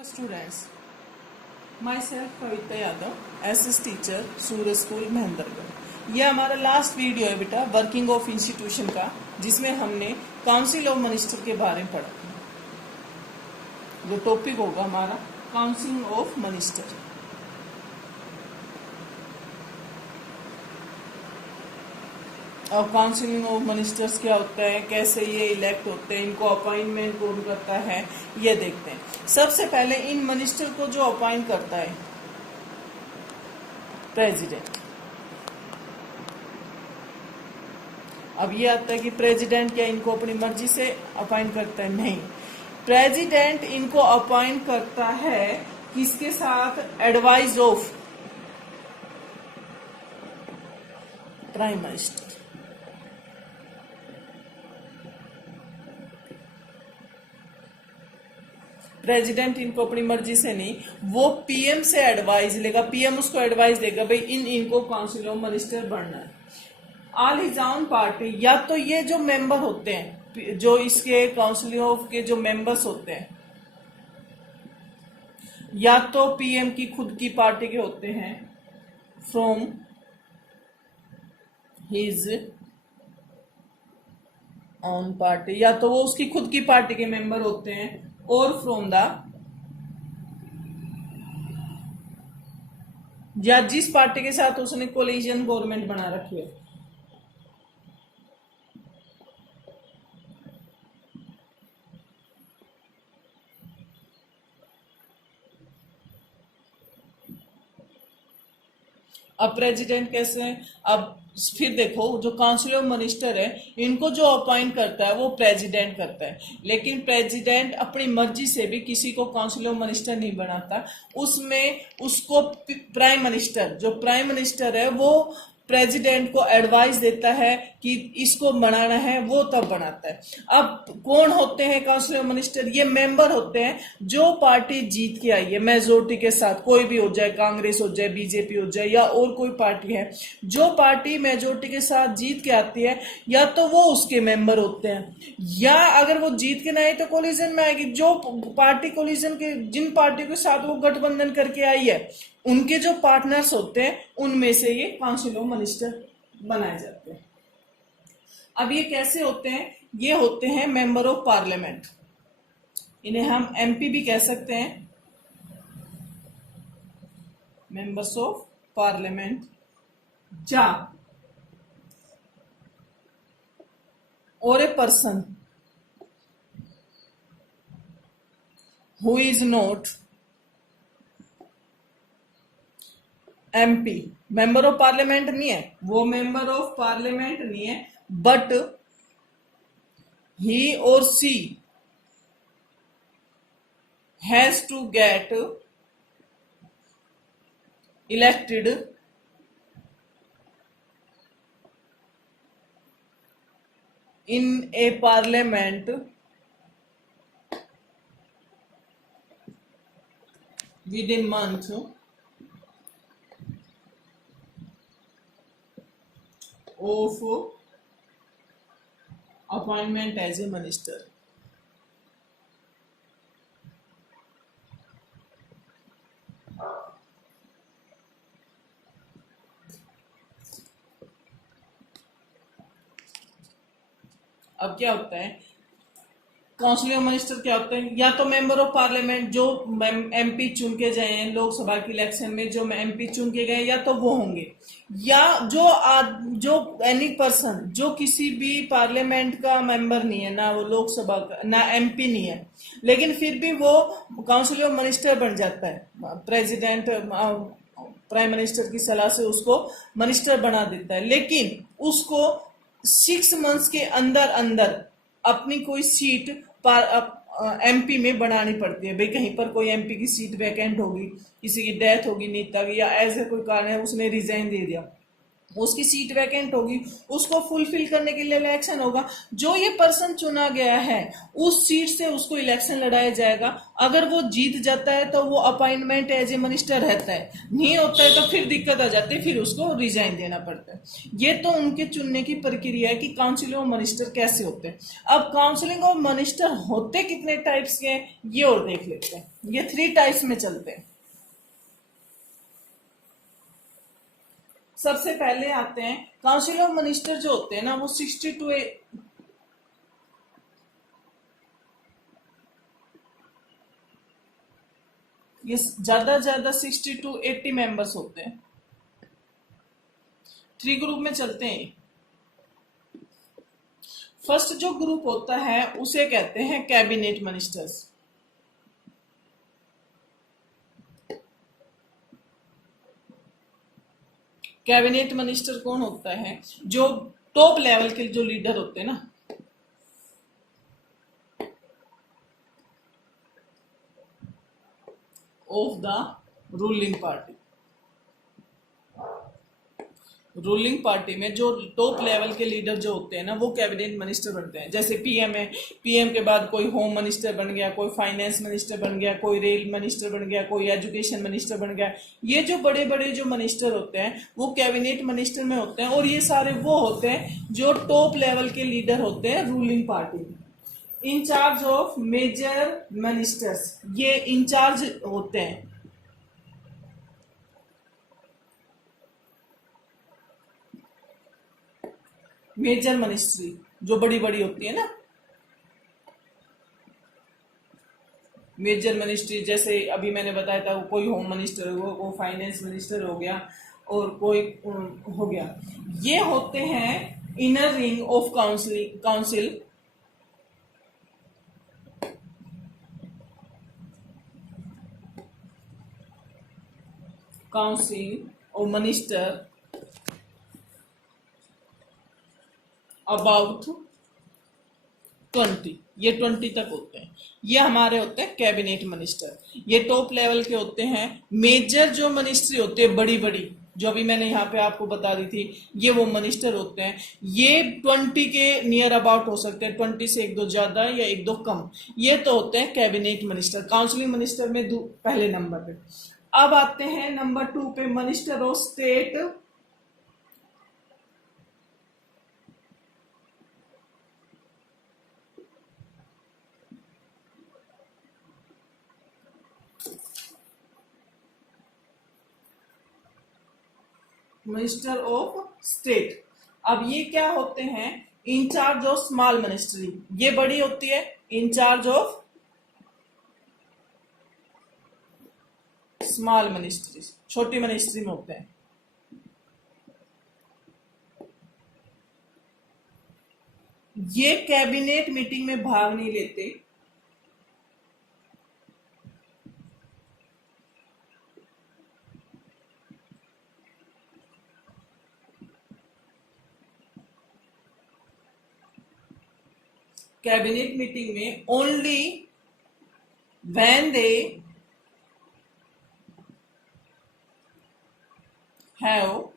Students, myself कविता Yadav, SS teacher, सूरज school Mahendragarh. यह हमारा last video है बेटा वर्किंग ऑफ इंस्टीट्यूशन का, जिसमें हमने काउंसिल ऑफ मिनिस्टर के बारे में पढ़ा। जो टॉपिक होगा हमारा काउंसिल ऑफ मिनिस्टर। अब काउंसिलिंग ऑफ मिनिस्टर्स क्या होता है, कैसे ये इलेक्ट होते हैं, इनको अपॉइंटमेंट कौन करता है, ये देखते हैं। सबसे पहले इन मिनिस्टर को जो अपॉइंट करता है प्रेसिडेंट। अब ये आता है कि प्रेसिडेंट क्या इनको अपनी मर्जी से अपॉइंट करता है? नहीं, प्रेसिडेंट इनको अपॉइंट करता है किसके साथ? Advice of prime minister. President इनको अपनी मर्जी से नहीं, वो पीएम से एडवाइस लेगा, पीएम उसको एडवाइस देगा भाई इनको काउंसिल ऑफ मिनिस्टर बनना है। ऑल हिज ओन पार्टी, या तो ये जो मेंबर होते हैं, जो इसके काउंसिल ऑफ के जो मेंबर्स होते हैं, या तो पीएम की खुद की पार्टी के होते हैं फ्रॉम हिज ओन पार्टी, या तो वो उसकी खुद की पार्टी के मेंबर होते हैं, और फ्रॉम द, या जिस पार्टी के साथ उसने कोलिजन गवर्नमेंट बना रखी है। अब प्रेसिडेंट कैसे है? अब फिर देखो, जो काउंसिल ऑफ मिनिस्टर है इनको जो अपॉइंट करता है वो प्रेसिडेंट करता है, लेकिन प्रेसिडेंट अपनी मर्जी से भी किसी को काउंसिल ऑफ मिनिस्टर नहीं बनाता। उसमें उसको प्राइम मिनिस्टर, जो प्राइम मिनिस्टर है वो प्रेसिडेंट को एडवाइस देता है कि इसको बनाना है, वो तब बनाता है। अब कौन होते हैं काउंसिल ऑफ मिनिस्टर? ये मेंबर होते हैं जो पार्टी जीत के आई है मेजोरिटी के साथ, कोई भी हो जाए, कांग्रेस हो जाए, बीजेपी हो जाए, या और कोई पार्टी है, जो पार्टी मेजोरिटी के साथ जीत के आती है, या तो वो उसके मेंबर होते हैं, या अगर वो जीत के ना आए तो कोलिजन में आएगी। जो पार्टी कोलिजन के, जिन पार्टी के साथ वो गठबंधन करके आई है, उनके जो पार्टनर्स होते हैं उनमें से ये काउंसिल ऑफ मिनिस्टर बनाए जाते हैं। अब ये कैसे होते हैं? ये होते हैं मेंबर ऑफ पार्लियामेंट, इन्हें हम एमपी भी कह सकते हैं, मेंबर्स ऑफ पार्लियामेंट, या और a person who is not MP. Member of parliament नहीं है वो, मेंबर ऑफ पार्लियामेंट नहीं है, but he or she has to get elected in a parliament within month of appointment as a minister। अब क्या होता है, काउंसिल ऑफ मिनिस्टर क्या होते हैं? या तो मेंबर ऑफ पार्लियामेंट, जो एमपी चुन के गए हैं लोकसभा के इलेक्शन में, जो एमपी चुन के गए, या तो वो होंगे, या जो एनी पर्सन जो किसी भी पार्लियामेंट का मेंबर नहीं है, ना वो लोकसभा का, ना एमपी नहीं है, लेकिन फिर भी वो काउंसिल ऑफ मिनिस्टर बन जाता है। प्रेसिडेंट प्राइम मिनिस्टर की सलाह से उसको मिनिस्टर बना देता है, लेकिन उसको 6 मंथ्स के अंदर अंदर अपनी कोई सीट एमपी में बनानी पड़ती है। भाई कहीं पर कोई एमपी की सीट वैकेंट होगी, किसी की डेथ होगी नेता की, या ऐसे कोई कारण है उसने रिजाइन दे दिया, उसकी सीट वैकेंट होगी, उसको फुलफिल करने के लिए इलेक्शन होगा। जो ये पर्सन चुना गया है उस सीट से उसको इलेक्शन लड़ाया जाएगा। अगर वो जीत जाता है तो वो अपॉइंटमेंट एज ए मिनिस्टर रहता है, नहीं होता है तो फिर दिक्कत आ जाती है, फिर उसको रिजाइन देना पड़ता है। ये तो उनके चुनने की प्रक्रिया है कि काउंसिल ऑफ मिनिस्टर कैसे होते हैं। अब काउंसिलिंग ऑफ मिनिस्टर होते कितने टाइप्स के हैं ये और देख लेते हैं। ये 3 टाइप्स में चलते हैं। सबसे पहले आते हैं काउंसिल ऑफ मिनिस्टर जो होते हैं ना, वो 60 टू ये ज्यादा 60 to 80 मेंबर्स होते हैं। 3 ग्रुप में चलते हैं। फर्स्ट जो ग्रुप होता है उसे कहते हैं कैबिनेट मिनिस्टर्स। कैबिनेट मिनिस्टर कौन होता है? जो टॉप लेवल के जो लीडर होते हैं ना, of the ruling party. Ruling party में जो टॉप लेवल के लीडर जो होते हैं ना, वो कैबिनेट मिनिस्टर बनते हैं। जैसे पीएम है, पीएम के बाद कोई होम मिनिस्टर बन गया, कोई फाइनेंस मिनिस्टर बन गया, कोई रेल मिनिस्टर बन गया, कोई एजुकेशन मिनिस्टर बन गया। ये जो बड़े बड़े जो मिनिस्टर होते हैं वो कैबिनेट मिनिस्टर में होते हैं। और ये सारे वो होते हैं जो टॉप लेवल के लीडर होते हैं रूलिंग पार्टी में। इंचार्ज ऑफ मेजर मिनिस्टर्स, ये इंचार्ज होते हैं। मेजर मिनिस्ट्री जो बड़ी बड़ी होती है ना, मेजर मिनिस्ट्री जैसे अभी मैंने बताया था, कोई होम मिनिस्टर हो, कोई फाइनेंस मिनिस्टर हो गया, और कोई हो गया। ये होते हैं inner ring of council. Council और मिनिस्टर अबाउट 20, ये 20 तक होते हैं। ये हमारे होते हैं कैबिनेट मिनिस्टर। ये टॉप लेवल के होते हैं। मेजर जो मिनिस्ट्री होती है बड़ी बड़ी, जो अभी मैंने यहाँ पे आपको बता दी थी, ये वो मिनिस्टर होते हैं। ये 20 के नियर अबाउट हो सकते हैं, 20 से 1-2 ज्यादा या 1-2 कम। ये तो होते हैं कैबिनेट मिनिस्टर। काउंसिलिंग मिनिस्टर में पहले नंबर पे। अब आते हैं नंबर 2 पे, minister of state. Minister of state. अब ये क्या होते हैं? Incharge of small ministry. ये बड़ी होती है, इंचार्ज ऑफ स्मॉल मिनिस्ट्री, छोटी मिनिस्ट्री में होते हैं। ये कैबिनेट मीटिंग में भाग नहीं लेते। कैबिनेट मीटिंग में only when they have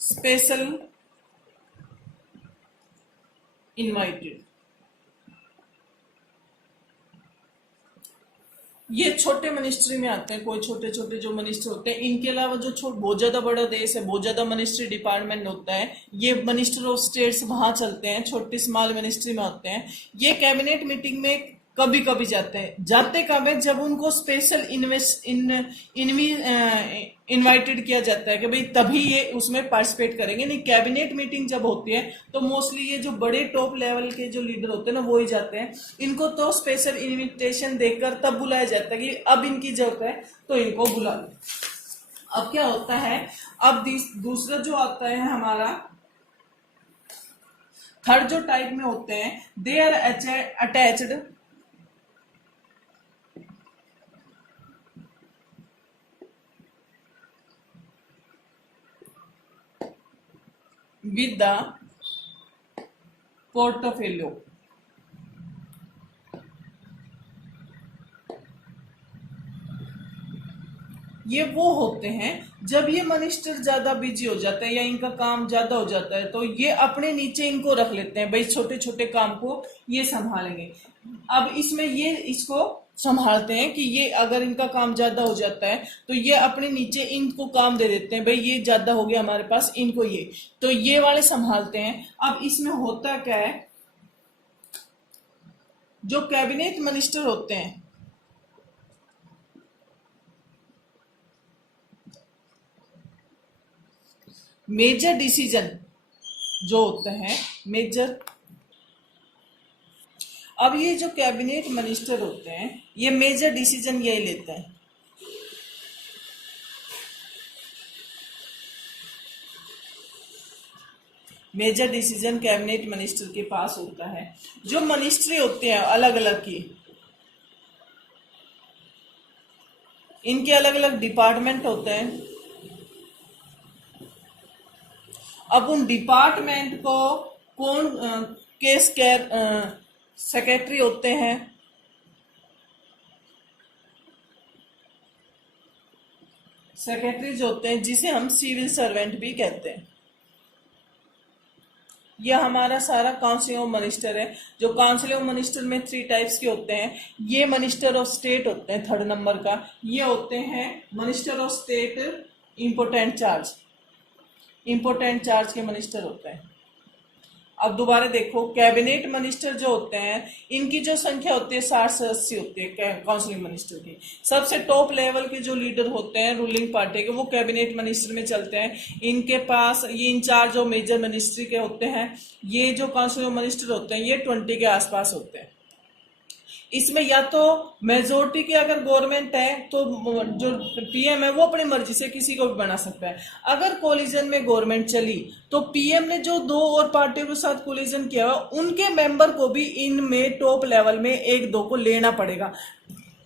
special invited. ये छोटे मिनिस्ट्री में आते हैं। कोई छोटे छोटे जो मिनिस्टर होते हैं, इनके अलावा जो बहुत ज्यादा बड़ा देश है, बहुत ज्यादा मिनिस्ट्री डिपार्टमेंट होता है, ये मिनिस्टर ऑफ स्टेट्स वहां चलते हैं, छोटी स्मॉल मिनिस्ट्री में होते हैं। ये कैबिनेट मीटिंग में कभी कभी जाते हैं। जाते कब है? जब उनको स्पेशल इनवाइटेड किया जाता है कि भाई तभी ये उसमें पार्टिसिपेट करेंगे। नहीं, कैबिनेट मीटिंग जब होती है तो मोस्टली ये जो बड़े टॉप लेवल के जो लीडर होते हैं ना, वो ही जाते हैं। इनको तो स्पेशल इनविटेशन देकर तब बुलाया जाता है कि अब इनकी जरूरत है तो इनको बुला लो। अब क्या होता है? अब दूसरा जो आता है हमारा, थर्ड जो टाइप में होते हैं, they are attached with the portfolio। ये वो होते हैं जब ये मिनिस्टर ज्यादा बिजी हो जाते हैं या इनका काम ज्यादा हो जाता है तो ये अपने नीचे इनको रख लेते हैं, भाई छोटे छोटे काम को ये संभालेंगे। अब इसमें ये इसको संभालते हैं कि ये अगर इनका काम ज्यादा हो जाता है तो ये अपने नीचे इनको काम दे देते हैं, भाई ये ज्यादा हो गया हमारे पास, इनको ये, तो ये वाले संभालते हैं। अब इसमें होता क्या है, जो कैबिनेट मिनिस्टर होते हैं, मेजर डिसीजन जो होते हैं मेजर, अब ये जो कैबिनेट मिनिस्टर होते हैं ये मेजर डिसीजन यही लेते हैं। मेजर डिसीजन कैबिनेट मिनिस्टर के पास होता है। जो मिनिस्ट्री होते हैं अलग अलग की, इनके अलग अलग डिपार्टमेंट होते हैं। अब उन डिपार्टमेंट को कौन केस केयर सेक्रेटरी होते हैं, सेक्रेटरी जो होते हैं जिसे हम सिविल सर्वेंट भी कहते हैं। यह हमारा सारा काउंसिल ऑफ मिनिस्टर है। जो काउंसिल ऑफ मिनिस्टर में 3 टाइप्स के होते हैं। ये मिनिस्टर ऑफ स्टेट होते हैं 3rd नंबर का, ये होते हैं minister of state important charge, important charge के मिनिस्टर होते हैं। अब दोबारा देखो, कैबिनेट मिनिस्टर जो होते हैं इनकी जो संख्या होती है 60 से 80 होती है काउंसिल मिनिस्टर की। सबसे टॉप लेवल के जो लीडर होते हैं रूलिंग पार्टी के वो कैबिनेट मिनिस्टर में चलते हैं। इनके पास ये इंचार्ज और मेजर मिनिस्ट्री के होते हैं। ये जो काउंसिल मिनिस्टर होते हैं ये 20 के आसपास होते हैं। इसमें या तो मेजोरिटी की अगर गवर्नमेंट है तो जो पीएम है वो अपनी मर्जी से किसी को भी बना सकता है। अगर कोलिजन में गवर्नमेंट चली तो पीएम ने जो 2 और पार्टियों के साथ कोलिजन किया हुआ उनके मेंबर को भी इनमें टॉप लेवल में 1-2 को लेना पड़ेगा,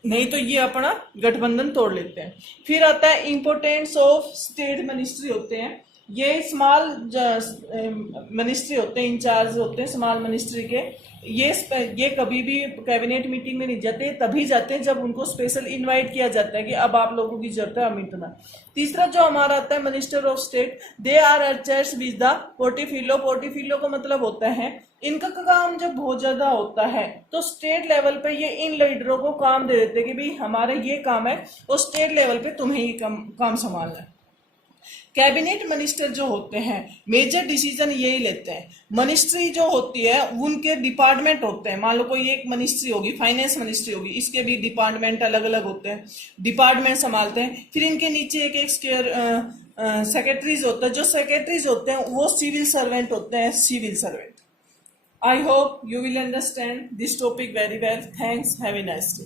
नहीं तो ये अपना गठबंधन तोड़ लेते हैं। फिर आता है इम्पोर्टेंस ऑफ स्टेट मिनिस्ट्री होते हैं। ये स्मॉल मिनिस्ट्री होते हैं, इंचार्ज होते हैं स्मॉल मिनिस्ट्री के। ये कभी भी कैबिनेट मीटिंग में नहीं जाते, तभी जाते हैं जब उनको स्पेशल इनवाइट किया जाता है कि अब आप लोगों की जरूरत है, हम इतना। तीसरा जो हमारा आता है minister of state, they are attached with the portfolio. Portfolio का मतलब होता है इनका काम जब बहुत ज्यादा होता है तो स्टेट लेवल पे ये इन लीडरों को काम दे देते हैं कि भाई हमारा ये काम है और स्टेट लेवल पे तुम्हें ये काम संभालना है। कैबिनेट मिनिस्टर जो होते हैं मेजर डिसीजन यही लेते हैं। मिनिस्ट्री जो होती है उनके डिपार्टमेंट होते हैं। मान लो कोई एक मिनिस्ट्री होगी, फाइनेंस मिनिस्ट्री होगी, इसके भी डिपार्टमेंट अलग अलग होते हैं, डिपार्टमेंट संभालते हैं। फिर इनके नीचे एक एक सेक्रेटरीज होता है। जो सेक्रेटरीज होते हैं वो सिविल सर्वेंट होते हैं, civil servant. I hope you will understand this topic very well. Thanks, have a nice day.